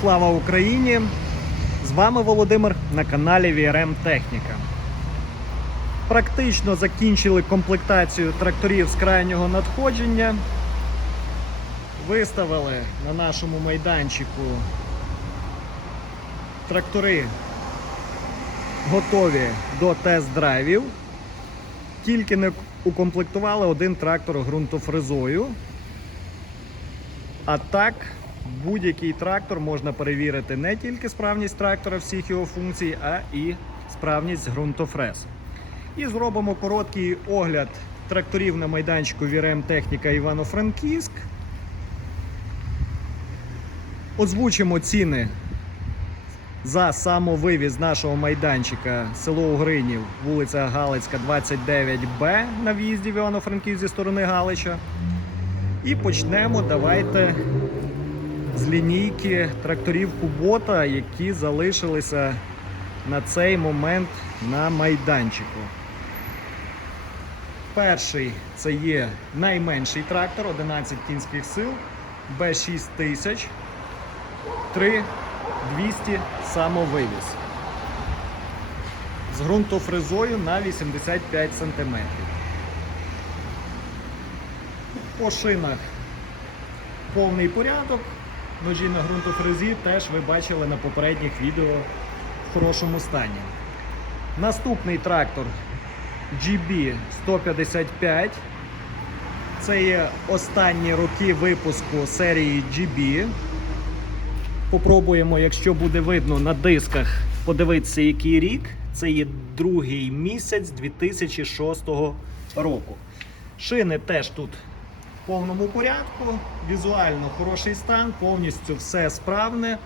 Слава Україні! З вами Володимир на каналі VRM Техніка. Практично закінчили комплектацію тракторів з крайнього надходження. Виставили на нашому майданчику трактори готові до тест-драйвів. Тільки не укомплектували один трактор ґрунтофрезою. А так, будь-який трактор можна перевірити не тільки справність трактора, всіх його функцій, а і справність ґрунтофрез. І зробимо короткий огляд тракторів на майданчику VRM Техніка Івано-Франківськ. Озвучимо ціни за самовивіз нашого майданчика село Угринів, вулиця Галицька, 29Б на в'їзді в Івано-Франківськ зі сторони Галича. І почнемо давайте з лінійки тракторів Кубота, які залишилися на цей момент на майданчику. Перший це є найменший трактор 11 кінських сил Б6000 3200 самовивіз з ґрунтофрезою на 85 см. По шинах повний порядок. Ножі на ґрунтофрезі теж ви бачили на попередніх відео в хорошому стані. Наступний трактор GB 155. Це є останні роки випуску серії GB. Попробуємо, якщо буде видно на дисках, подивитися, який рік. Це є другий місяць 2006 року. Шини теж тут повному порядку, візуально хороший стан, повністю все справне.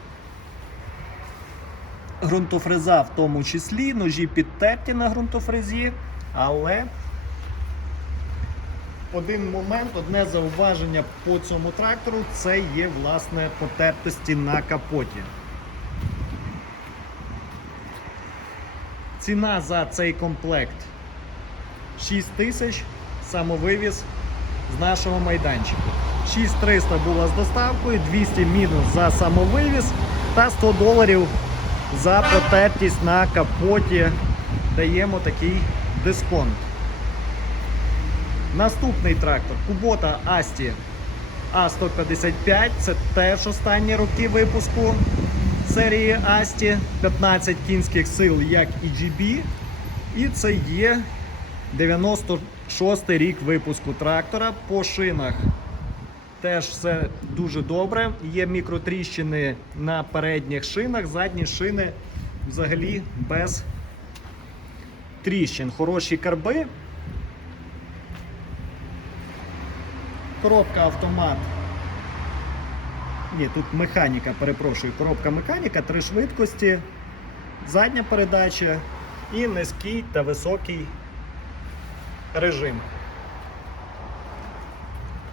Грунтофреза в тому числі, ножі підтерті на ґрунтофрезі, але один момент, одне зауваження по цьому трактору це є власне потертості на капоті. Ціна за цей комплект 6 тисяч самовивіз з нашого майданчику. 6300 була з доставкою, 200 мінус за самовивіз та 100 доларів за потертість на капоті. Даємо такий дисконт. Наступний трактор Kubota Asti А155. Це теж останні роки випуску серії Asti. 15 кінських сил, як і GB. І це є 96 рік випуску трактора. По шинах теж все дуже добре. Є мікротріщини на передніх шинах, задні шини взагалі без тріщин. Хороші карби. Коробка автомат. Ні, тут механіка, перепрошую, коробка механіка, три швидкості, задня передача і низький та високий режим.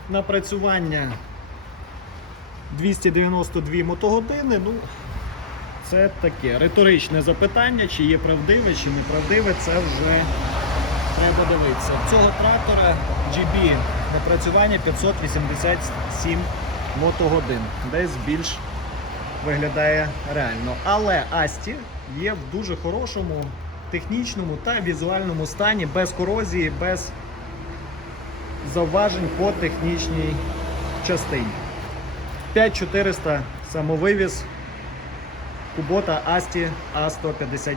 Напрацювання 292 мотогодини. Ну, це таке риторичне запитання, чи є правдиве, чи неправдиве, це вже треба дивитися. Цього трактора GB напрацювання 587 мотогодин. Десь більш виглядає реально. Але Асті є в дуже хорошому технічному та візуальному стані, без корозії, без зауважень по технічній частині. 5400 самовивіз Кубота Асті А155.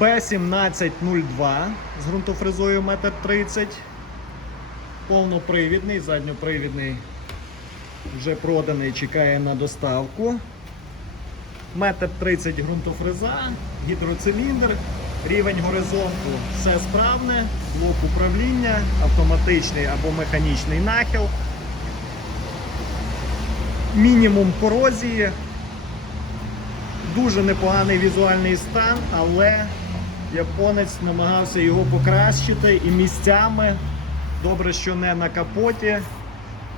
Б1702 з ґрунтофрезою 1,30 м. Повнопривідний, задньопривідний вже проданий, чекає на доставку. Метр 30 ґрунтофреза, гідроциліндр, рівень горизонту все справне, блок управління, автоматичний або механічний нахил. Мінімум корозії, дуже непоганий візуальний стан, але японець намагався його покращити і місцями, добре, що не на капоті,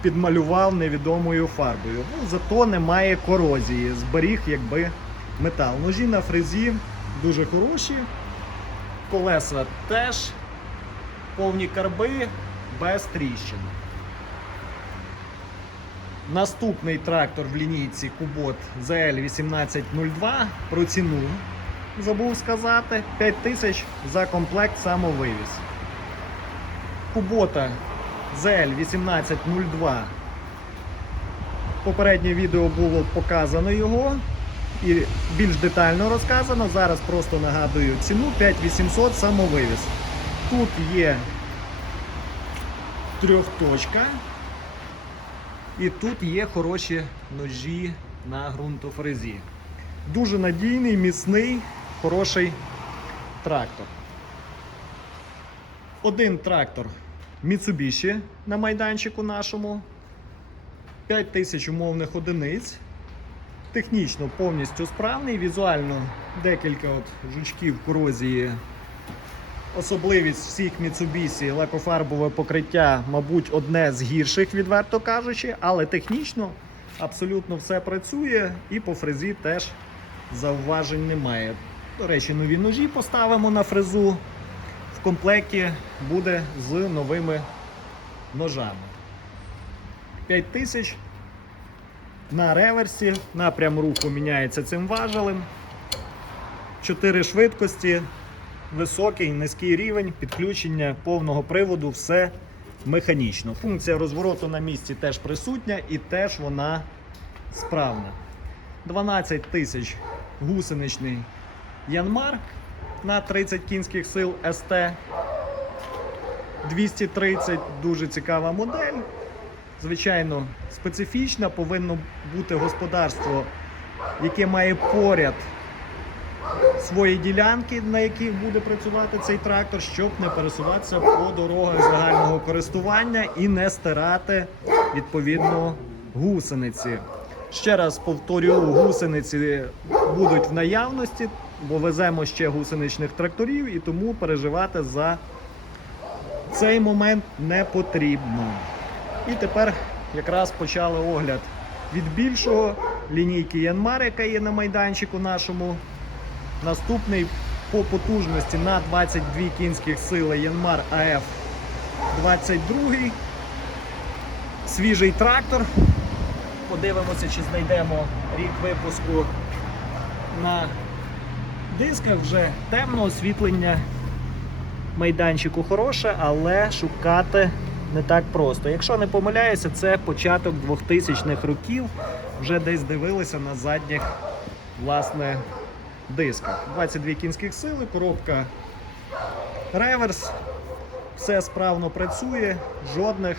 підмалював невідомою фарбою. Ну, зато немає корозії, зберіг якби метал. Ножі на фрезі дуже хороші, колеса теж, повні карби без тріщин. Наступний трактор в лінійці Кубот ZL1802 про ціну забув сказати 5 тисяч за комплект самовивіз. Кубота ZL1802. Попереднє відео було показано його і більш детально розказано. Зараз просто нагадую ціну 5800 самовивіз. Тут є трьохточка. І тут є хороші ножі на ґрунтофрезі. Дуже надійний, міцний, хороший трактор. Один трактор Mitsubishi на майданчику нашому. 5 тисяч умовних одиниць. Технічно повністю справний, візуально декілька от жучків корозії. Особливість всіх Mitsubishi лакофарбове покриття, мабуть, одне з гірших, відверто кажучи, але технічно абсолютно все працює і по фрезі теж зауважень немає. До речі, нові ножі поставимо на фрезу. Комплекті буде з новими ножами. 5000 на реверсі, напрям руху міняється цим важелем. 4 швидкості, високий, низький рівень, підключення повного приводу, все механічно. Функція розвороту на місці теж присутня і теж вона справна. 12 тисяч гусеничний Янмар на 30 кінських сил СТ. 230 дуже цікава модель. Звичайно, специфічна, повинно бути господарство, яке має поряд свої ділянки, на яких буде працювати цей трактор, щоб не пересуватися по дорогах загального користування і не стирати відповідно гусениці. Ще раз повторюю, гусениці будуть в наявності, бо веземо ще гусеничних тракторів і тому переживати за цей момент не потрібно. І тепер якраз почали огляд від більшого лінійки Янмар, яка є на майданчику нашому. Наступний по потужності на 22 кінських сили Янмар АФ 22. Свіжий трактор. Подивимося, чи знайдемо рік випуску на дисках. Вже темно освітлення майданчику хороше, але шукати не так просто. Якщо не помиляюся, це початок 2000-х років. Вже десь дивилися на задніх власне дисках. 22 кінських сили, коробка реверс. Все справно працює, жодних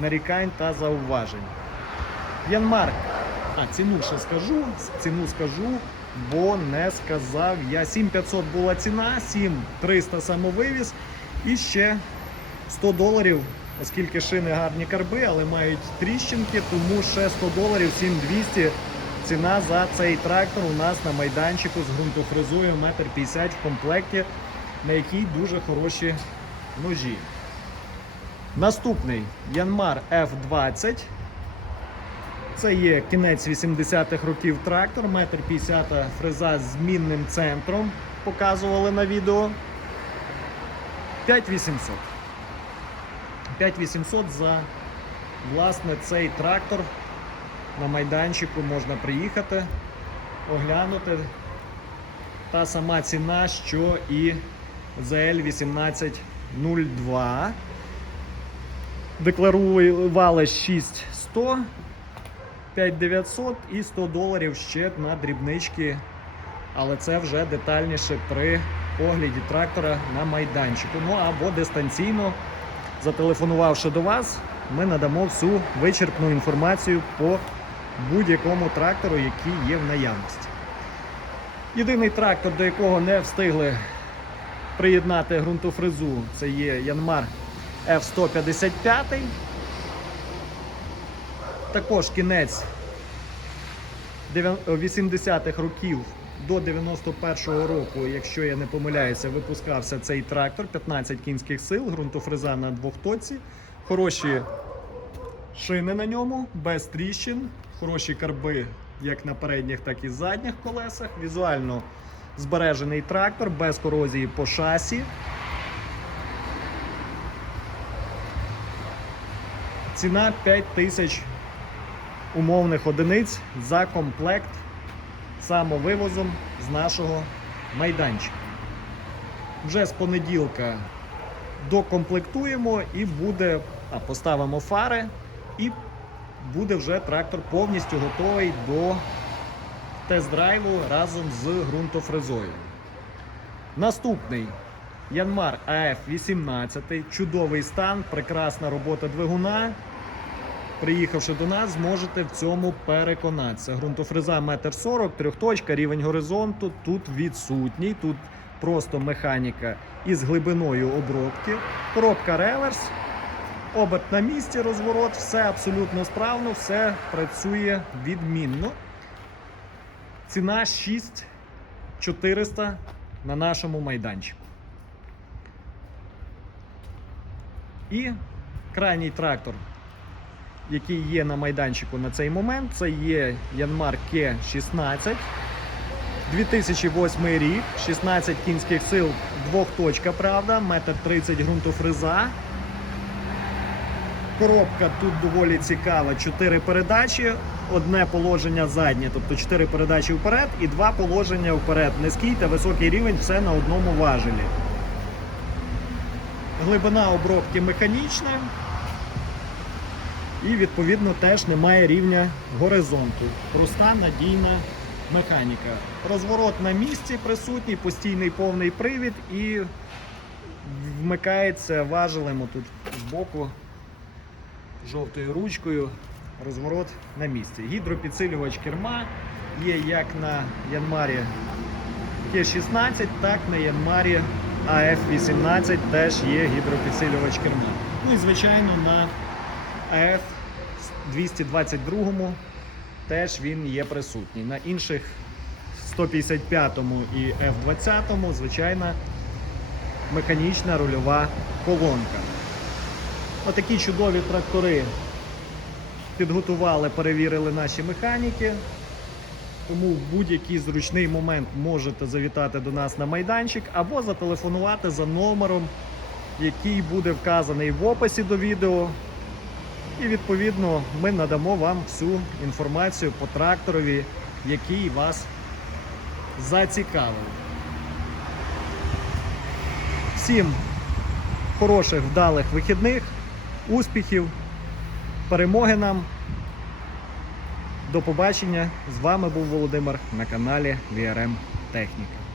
нарікань та зауважень. Янмарк. А, ціну ще скажу. Ціну скажу, бо не сказав я. 7500 була ціна, 7300 самовивіз і ще 100 доларів, оскільки шини гарні карби, але мають тріщинки, тому ще 100 доларів, 7200 ціна за цей трактор у нас на майданчику з ґрунтофрезою 1,50 м в комплекті, на якій дуже хороші ножі. Наступний Янмар F20. Це є кінець 80-х років трактор, 1,50 м фреза з змінним центром. Показували на відео. 5800. 5800 за власне цей трактор. На майданчику можна приїхати, оглянути. Та сама ціна, що і ZL1802. Декларували 6100, 5900 і 100 доларів ще на дрібнички. Але це вже детальніше при огляді трактора на майданчику. Ну або дистанційно, зателефонувавши до вас, ми надамо всю вичерпну інформацію по будь-якому трактору, який є в наявності. Єдиний трактор, до якого не встигли приєднати ґрунтофрезу, це є Янмар F155. Також кінець 80-х років до 91-го року, якщо я не помиляюся, випускався цей трактор, 15 кінських сил, ґрунтофреза на двохтоці, хороші шини на ньому, без тріщин, хороші карби як на передніх, так і задніх колесах. Візуально збережений трактор, без корозії по шасі. Ціна 5000 умовних одиниць за комплект самовивозом з нашого майданчика. Вже з понеділка докомплектуємо і буде, а поставимо фари, і буде вже трактор повністю готовий до тест-драйву разом з ґрунтофрезою. Наступний Янмар АФ 18, чудовий стан, прекрасна робота двигуна. Приїхавши до нас, зможете в цьому переконатися. Ґрунтофреза 1,40 м, трьохточка, рівень горизонту тут відсутній. Тут просто механіка із глибиною обробки. Коробка реверс, оберт на місці, розворот, все абсолютно справно, все працює відмінно. Ціна 6400 на нашому майданчику. І крайній трактор, який є на майданчику на цей момент, це є Yanmar K16. 2008 рік, 16 кінських сил, двохточка, правда, метр 30 ґрунтофреза. Коробка тут доволі цікава. 4 передачі, одне положення заднє, тобто 4 передачі вперед і два положення вперед. Низький та високий рівень все на одному важелі. Глибина обробки механічна. І відповідно теж немає рівня горизонту. Проста надійна механіка. Розворот на місці присутній, постійний повний привід і вмикається важелем отут збоку жовтою ручкою. Розворот на місці. Гідропідсилювач керма є як на Янмарі Т-16, так на Янмарі АФ-18 теж є гідропідсилювач керма. Ну і звичайно на АФ 222 теж він є присутній. На інших 155 і F20, звичайна механічна рульова колонка. Отакі чудові трактори підготували, перевірили наші механіки. Тому в будь-який зручний момент можете завітати до нас на майданчик або зателефонувати за номером, який буде вказаний в описі до відео. І відповідно ми надамо вам всю інформацію по тракторові, який вас зацікавив. Всім хороших, вдалих вихідних, успіхів, перемоги нам. До побачення. З вами був Володимир на каналі VRM Техніка.